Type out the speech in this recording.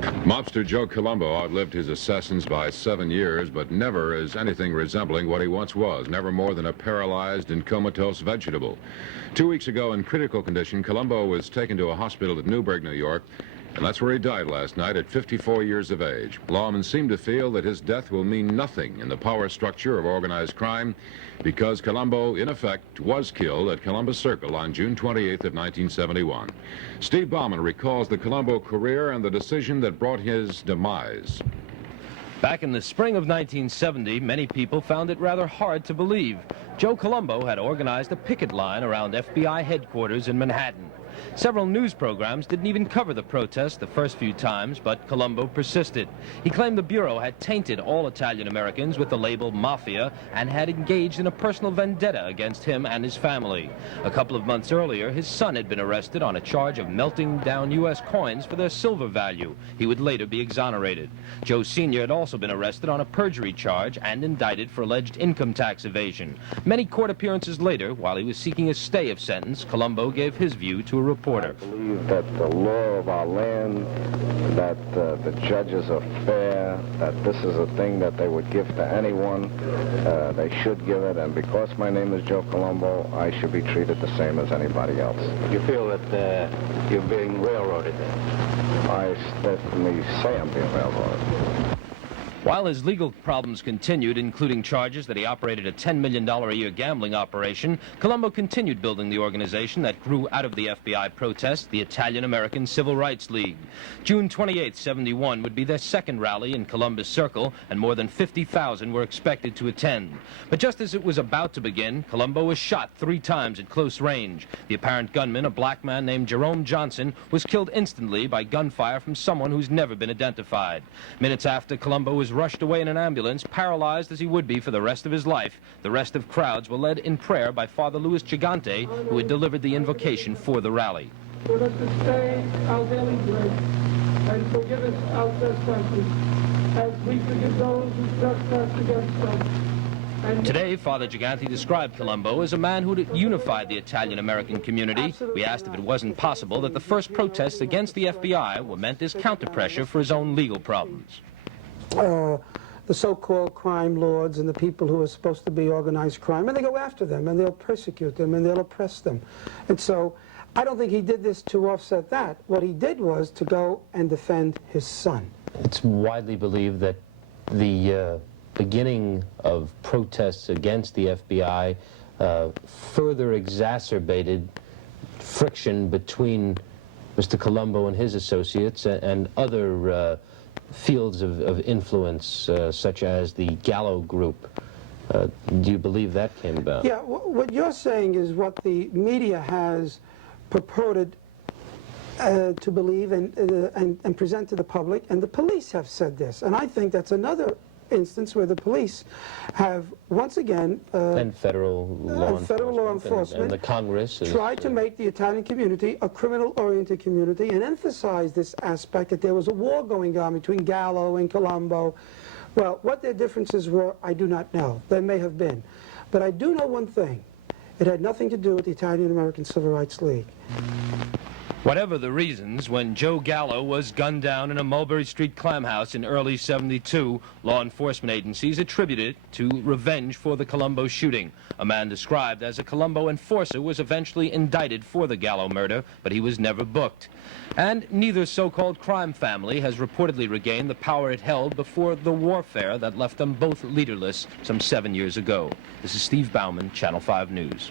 Mobster Joe Colombo outlived his assassins by 7 years, but never as anything resembling what he once was, never more than a paralyzed and comatose vegetable. 2 weeks ago, in critical condition, Colombo was taken to a hospital at Newburgh, New York, and that's where he died last night at 54 years of age. Lawmen seem to feel that his death will mean nothing in the power structure of organized crime because Colombo, in effect, was killed at Columbus Circle on June 28th of 1971. Steve Bauman recalls the Colombo career and the decision that brought his demise. Back in the spring of 1970, many people found it rather hard to believe. Joe Colombo had organized a picket line around FBI headquarters in Manhattan. Several news programs didn't even cover the protest the first few times, but Colombo persisted. He claimed the Bureau had tainted all Italian Americans with the label Mafia and had engaged in a personal vendetta against him and his family. A couple of months earlier, his son had been arrested on a charge of melting down U.S. coins for their silver value. He would later be exonerated. Joe Sr. had also been arrested on a perjury charge and indicted for alleged income tax evasion. Many court appearances later, while he was seeking a stay of sentence, Colombo gave his view to a reporter. I believe that the law of our land, that the judges are fair, that this is a thing that they would give to anyone. They should give it, and because my name is Joe Colombo, I should be treated the same as anybody else. You feel that you're being railroaded then? I certainly say I'm being railroaded. While his legal problems continued, including charges that he operated a $10 million a year gambling operation, Colombo continued building the organization that grew out of the FBI protest, the Italian-American Civil Rights League. June 28, 71 would be their second rally in Columbus Circle, and more than 50,000 were expected to attend. But just as it was about to begin, Colombo was shot 3 times at close range. The apparent gunman, a black man named Jorgensen, was killed instantly by gunfire from someone who's never been identified. Minutes after, Colombo was rushed away in an ambulance, paralyzed as he would be for the rest of his life. The rest of crowds were led in prayer by Father Louis Gigante, who had delivered the invocation for the rally. Let us sustain our daily bread and forgive us our trespasses, as we forgive those who trespass against us. Today, Father Gigante described Colombo as a man who had unified the Italian-American community. Absolutely. We asked if it wasn't possible that the first protests against the FBI were meant as counter-pressure for his own legal problems. The so-called crime lords and the people who are supposed to be organized crime, and they go after them, and they'll persecute them, and they'll oppress them. And so I don't think he did this to offset that. What he did was to go and defend his son. It's widely believed that the beginning of protests against the FBI further exacerbated friction between Mr. Colombo and his associates and other fields of influence, such as the Gallo group. Do you believe that came about? Yeah, what you're saying is what the media has purported to believe and present to the public, and the police have said this. And I think that's another instance where the police have once again and federal law enforcement and the Congress tried to make the Italian community a criminal-oriented community and emphasize this aspect that there was a war going on between Gallo and Colombo. Well, what their differences were, I do not know. There may have been. But I do know one thing. It had nothing to do with the Italian-American Civil Rights League. Whatever the reasons, when Joe Gallo was gunned down in a Mulberry Street clam house in early '72, law enforcement agencies attributed it to revenge for the Colombo shooting. A man described as a Colombo enforcer was eventually indicted for the Gallo murder, but he was never booked. And neither so-called crime family has reportedly regained the power it held before the warfare that left them both leaderless some 7 years ago. This is Steve Bauman, Channel 5 News.